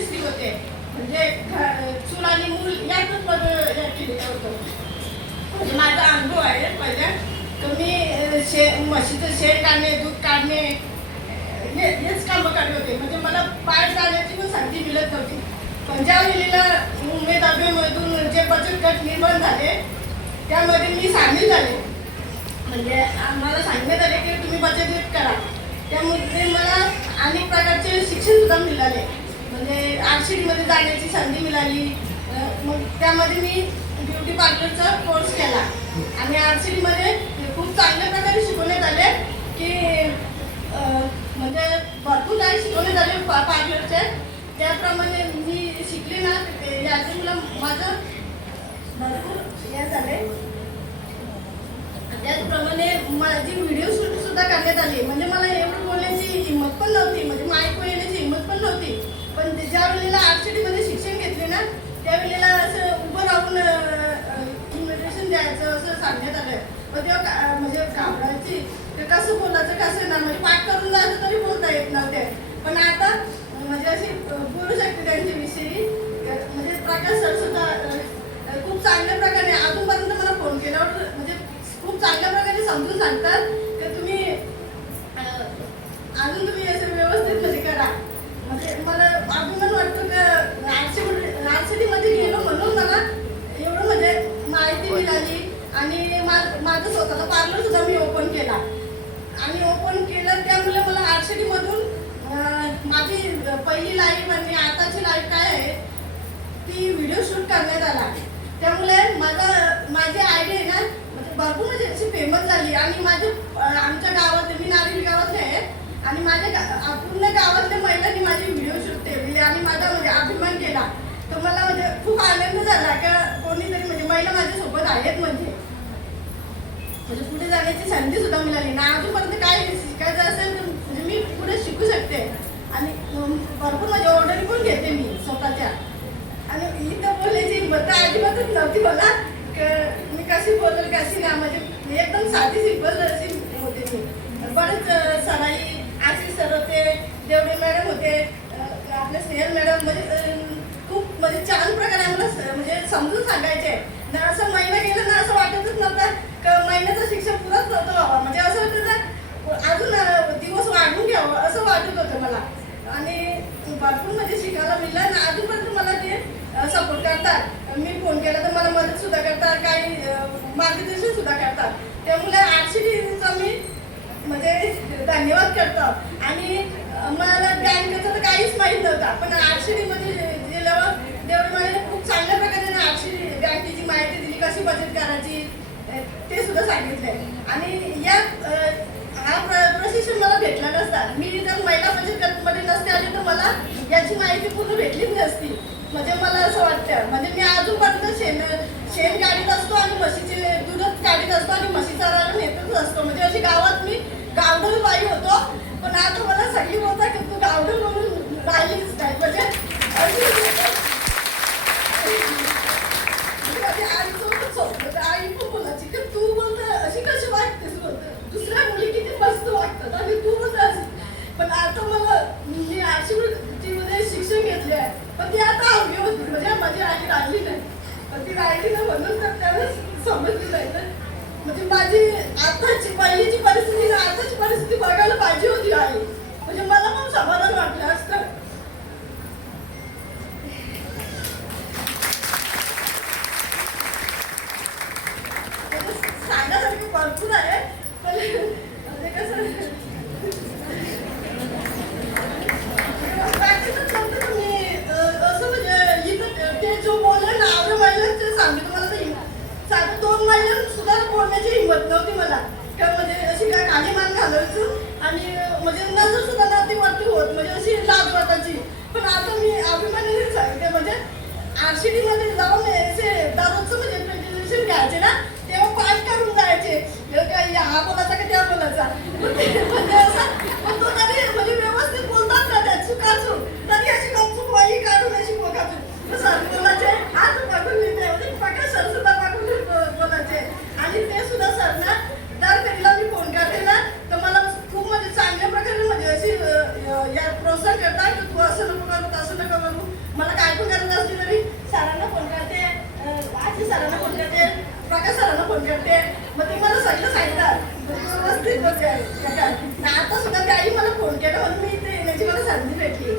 स्त्री होते, म्हणजे चूल आणि मूल यातच माझं केलेलं होतं. म्हणजे माझा अनुभव आहे पहिल्या तर मी म्हशीचं शेण काढणे, दूध काढणे हेच कामं करत होते. म्हणजे मला बाहेर जाण्याची पण संधी मिळत नव्हती. पण ज्या वेळेला उमेद अभियानामधून जे बचत गट निर्माण झाले त्यामध्ये मी सामील झाले. म्हणजे आम्हाला सांगण्यात आले की तुम्ही बचत गट करा. त्यामध्ये मला अनेक प्रकारचे शिक्षणसुद्धा मिळाले. म्हणजे आरसीडीमध्ये जाण्याची संधी मिळाली. मग त्यामध्ये मी ब्युटी पार्लरचा कोर्स केला आणि आरसीडीमध्ये खूप चांगल्या प्रकारे शिकवण्यात आले की म्हणजे भरपूर काही शिकवण्यात आले पार्लरचे. त्याप्रमाणे मी शिकले ना याचे मला माझं भरपूर हे झाले. त्याचप्रमाणे माझी व्हिडिओ शूट सुद्धा करण्यात आली. म्हणजे मला एवढं बोलण्याची हिंमत पण नव्हती, म्हणजे माईक येण्याची हिंमत पण नव्हती. पण ज्या वेळेला आरसीडीमध्ये शिक्षण घेतले ना त्यावेळेला असं उभं राहून इन्व्हिटेशन द्यायचं असं सांगण्यात आलं. मग तेव्हा म्हणजे घाबरायची ते कसं बोलायचं कसं ना, म्हणजे पाठ करून जायचं तरी बोलता येत नव्हते. पण आता म्हणजे अशी बोलू शकते त्यांच्याविषयी. म्हणजे प्रकाश सर सुद्धा खूप चांगल्या प्रकारे अजूनपर्यंत मला फोन केल्यावर म्हणजे खूप चांगल्या प्रकारे समजून सांगतात की तुम्ही अजून तुम्ही असं व्यवस्थित म्हणजे करा. म्हणजे मला अभिमान वाटतो की आरसीडीमध्ये गेलो म्हणून मला एवढं म्हणजे माहिती मिळाली. आणि माझं स्वतःचा पार्लर सुद्धा मी ओपन केला आणि ओपन केलं त्यामुळे मला आरसीडीमधून माझी पहिली लाईफ आणि आताची लाईफ काय आहे ती व्हिडिओ शूट करण्यात आला. त्यामुळे माझी आयडिया आहे ना म्हणजे भरपूर म्हणजे अशी फेमस झाली. आणि आमच्या गावातले मी नारिल गावातले आहे आणि माझ्या पूर्ण गावातल्या महिलांनी माझी व्हिडिओ शूट ठेवली आणि माझा म्हणजे अभिमान केला. तर मला म्हणजे खूप आनंद झाला की कोणीतरी म्हणजे महिला माझ्यासोबत आहेत. म्हणजे पुढे जाण्याची संधी सुद्धा मिळाली ना. अजूनपर्यंत काय शिकायचं असेल तर म्हणजे मी पुढे शिकू शकते. आणि भरपूर माझी ऑर्डरी पण घेते मी स्वतःच्या. आणि इथं बोलायची हिंमत अजिबातच नव्हती मला. मी कशी बोलेल कशी ना, म्हणजे एकदम साधी सिंपल अशी होते मी. बरेच सराई आशिष सर होते, देवडे मॅडम होते, आपले स्नेहल मॅडम म्हणजे खूप म्हणजे छान प्रकारे आम्हाला म्हणजे समजून सांगायचे ना. असं महिना गेलं ना असं वाटतच नव्हतं की महिन्याचं शिक्षण पुरंच नव्हतं व्हावं. म्हणजे असं होतं ना अजून दिवस वाढून घ्यावं असं वाटत होतं मला. आणि भरपूर म्हणजे शिकायला मिळलं ना. अजूनपर्यंत मला ते सपोर्ट करतात. मी फोन केला तर मला मदत सुद्धा करतात, काही मार्गदर्शन सुद्धा करतात. त्यामुळे आरसीडीचा मी म्हणजे धन्यवाद करतो. आणि मला बँकेचं तर काहीच माहीत नव्हतं, पण आरसीडीमध्ये गेल्यावर देवडे खूप चांगल्या प्रकारे आरसीडी बँकेची माहिती दिली, कशी बचत करायची ते सुद्धा सांगितलंय. आणि या हा प्रशिक्षण मला भेटला नसता. मी जर महिला बचत गटमध्ये नसते आली तर मला याची माहिती पूर्ण भेटलीच नसती. म्हणजे मला असं वाटतं म्हणजे मी अजूनपर्यंत शेण काढीत असतो आणि म्हशीचे दूधच काढीत असतो आणि म्हशी चारायला नेतच असतो. म्हणजे अशी गावात मी गावडल बाई होतो. पण आता मला सगळी बोलता की तू गावडल म्हणून राहिलीच काय. म्हणजे आई पण बोलायची की तू बोलतं अशी कशी वाटतेस बोलतं. दुसऱ्या मुली किती मस्त वाटतात आणि तू बोलतं अशी. पण आता मला मी आरसीडीमध्ये शिक्षण घेतले आहे. पण ती आता हवी होती म्हणजे माझी आई राहिली नाही. पण ती राहिली ना म्हणून तर त्यावेळेस समजली नाही ना. म्हणजे माझी आताची पहिलीची परिस्थिती ना आताची परिस्थिती बघायला पाहिजे होती आई. म्हणजे मला पण समाधान वाटलं असतं. सांगण्यासारखं भरपूर आहे. पण म्हणजे कसं साधं 2 महिन्यात सुद्धा बोलण्याची हिंमत नव्हती मला. म्हणजे अशी काय खाली मान घालायचो आणि म्हणजे न मला काय पण गरज असली तरी सरांना फोन करते, आजी सरांना फोन करते, प्रकाश सरांना फोन करते. मग ते मला सगळं सांगतात. व्यवस्थित बघ. आता सुद्धा त्याही मला फोन केला म्हणून मी इथे येण्याची मला संधी भेटली.